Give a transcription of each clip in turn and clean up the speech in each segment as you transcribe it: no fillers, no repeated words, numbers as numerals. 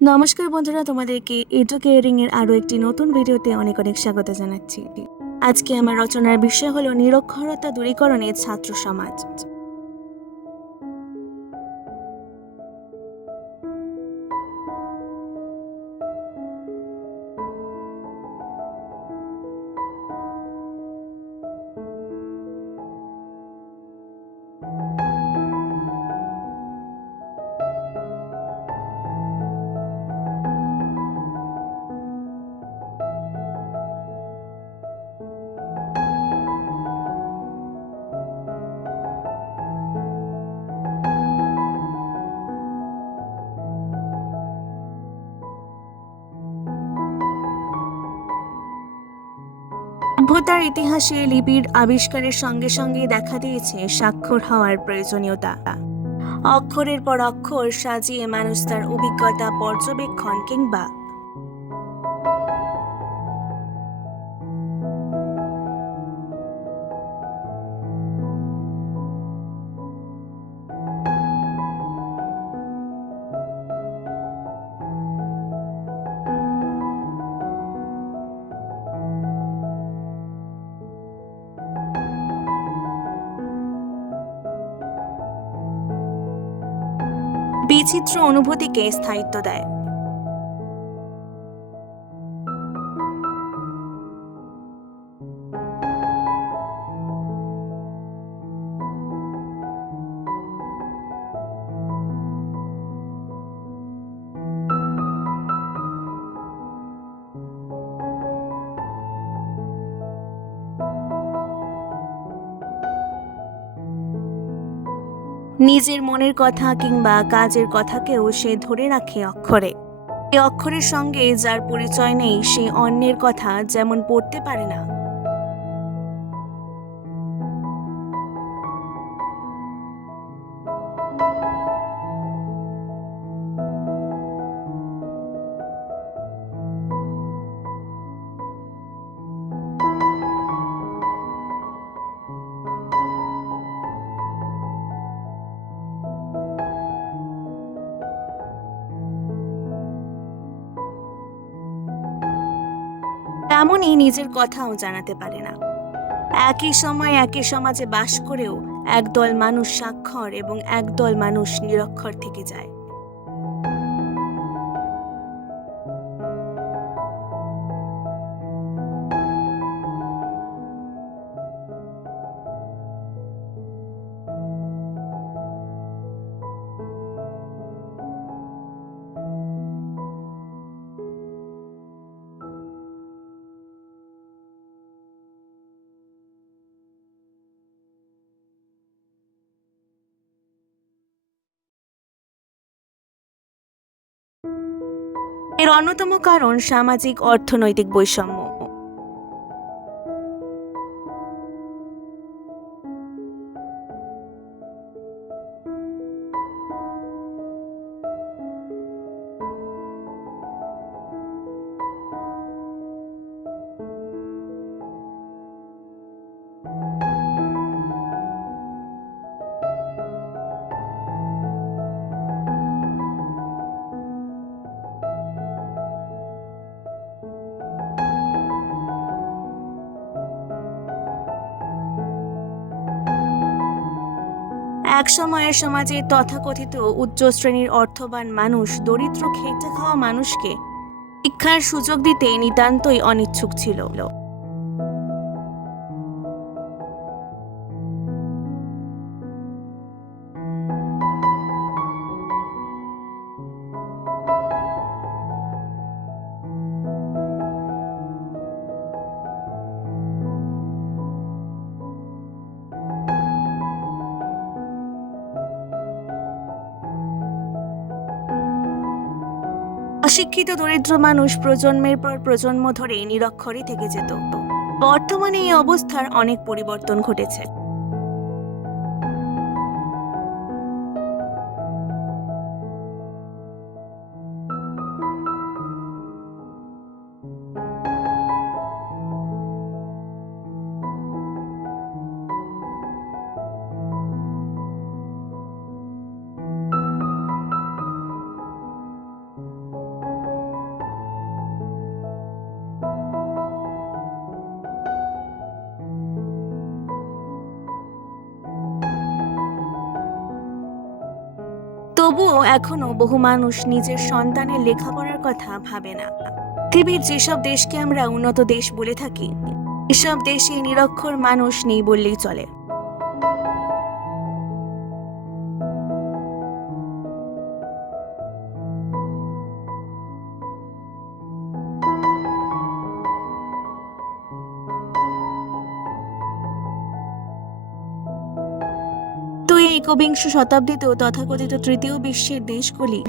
নমস্কার বন্ধুরা, তোমাদেরকে এডুকেয়ারিং এর আরো একটি নতুন ভিডিওতে অনেক অনেক স্বাগত জানাচ্ছি। আজকে আমার রচনার বিষয় হলো নিরক্ষরতা দূরীকরণে ছাত্র সমাজ। সভ্যতার ইতিহাসে লিপির আবিষ্কারের সঙ্গে সঙ্গে দেখা দিয়েছে স্বাক্ষর হওয়ার প্রয়োজনীয়তা। অক্ষরের পর অক্ষর সাজিয়ে মানুষ তার অভিজ্ঞতা পর্যবেক্ষণ কিংবা বিচিত্র অনুভূতিকে স্থায়িত্ব দেয়। নিজের মনের কথা কিংবা কাজের কথাকেও সে ধরে রাখে অক্ষরে। এই অক্ষরের সঙ্গে যার পরিচয় নেই সে অন্যের কথা যেমন পড়তে পারে না। তেমনই নিজের কথাও জানাতে পারে না। একই সময় একই সমাজে বাস করেও একদল মানুষ স্বাক্ষর এবং একদল মানুষ নিরক্ষর থেকে যায়। এর অন্যতম কারণ সামাজিক অর্থনৈতিক বৈষম্য। এক সময়ের সমাজে তথাকথিত উচ্চ শ্রেণীর অর্থবান মানুষ দরিদ্র খেটে খাওয়া মানুষকে শিক্ষার সুযোগ দিতে নিতান্তই অনিচ্ছুক ছিল। অশিক্ষিত দরিদ্র মানুষ প্রজন্মের পর প্রজন্ম ধরে নিরক্ষরই থেকে যেত। বর্তমানে এই অবস্থার অনেক পরিবর্তন ঘটেছে। তবুও এখনো বহু মানুষ নিজের সন্তানের লেখাপড়ার কথা ভাবে না। পৃথিবীর যেসব দেশকে আমরা উন্নত দেশ বলে থাকি, এসব দেশে নিরক্ষর মানুষ নেই বললেই চলে। তো এই একবিংশ শতাব্দীতেও তথাকথিত তৃতীয় বিশ্বের দেশগুলি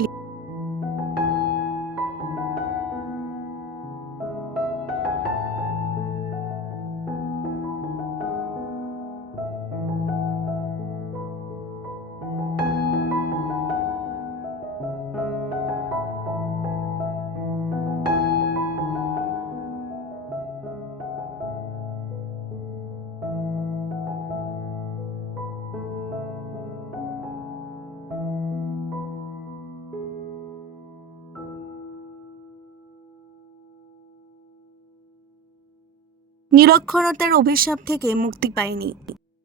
নিরক্ষরতার অভিশাপ থেকে মুক্তি পায়নি।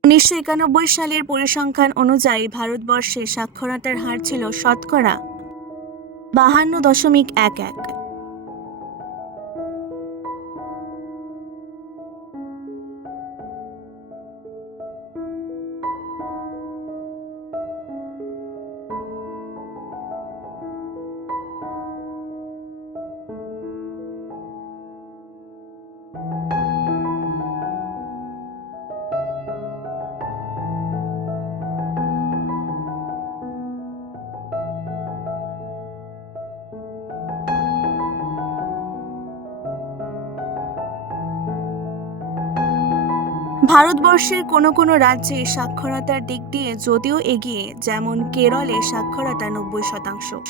1991 সালের পরিসংখ্যান অনুযায়ী ভারতবর্ষে সাক্ষরতার হার ছিল শতকরা 52.11। ভারতবর্ষের কোনো কোনো রাজ্যে সাক্ষরতার দিক দিয়ে যদিও এগিয়ে, যেমন কেরলে সাক্ষরতা 90%।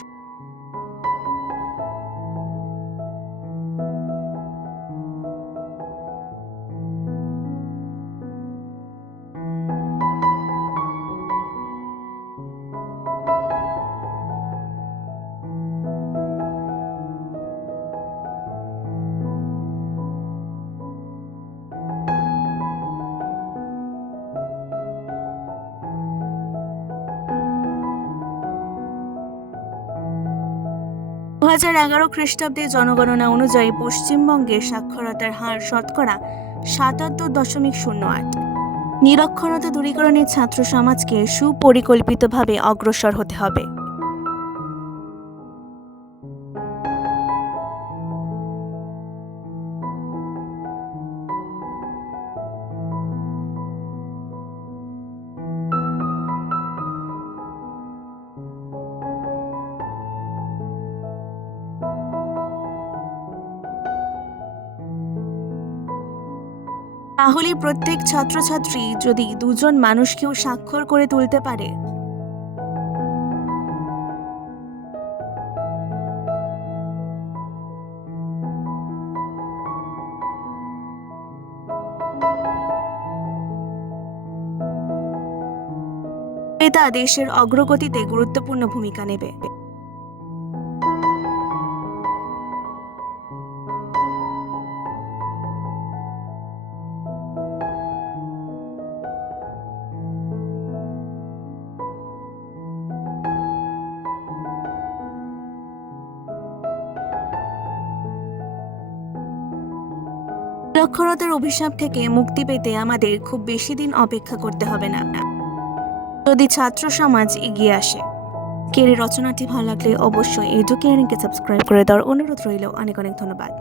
দু 2011 খ্রিস্টাব্দে জনগণনা অনুযায়ী পশ্চিমবঙ্গের সাক্ষরতার হার শতকরা 77.08। নিরক্ষরতা দূরীকরণে ছাত্র সমাজকে সুপরিকল্পিতভাবে অগ্রসর হতে হবে। তাহলে প্রত্যেক ছাত্রছাত্রী যদি দুজন মানুষকেও সাক্ষর করে তুলতে পারে, তা দেশের অগ্রগতিতে গুরুত্বপূর্ণ ভূমিকা নেবে। নিরক্ষরতার অভিশাপ থেকে মুক্তি পেতে আমাদের খুব বেশি দিন অপেক্ষা করতে হবে না, যদি ছাত্র সমাজ এগিয়ে আসে। রচনাটি ভালো লাগলে অবশ্যই এডুকেয়ারিংকে সাবস্ক্রাইব করে দেওয়ার অনুরোধ রইল। অনেক অনেক ধন্যবাদ।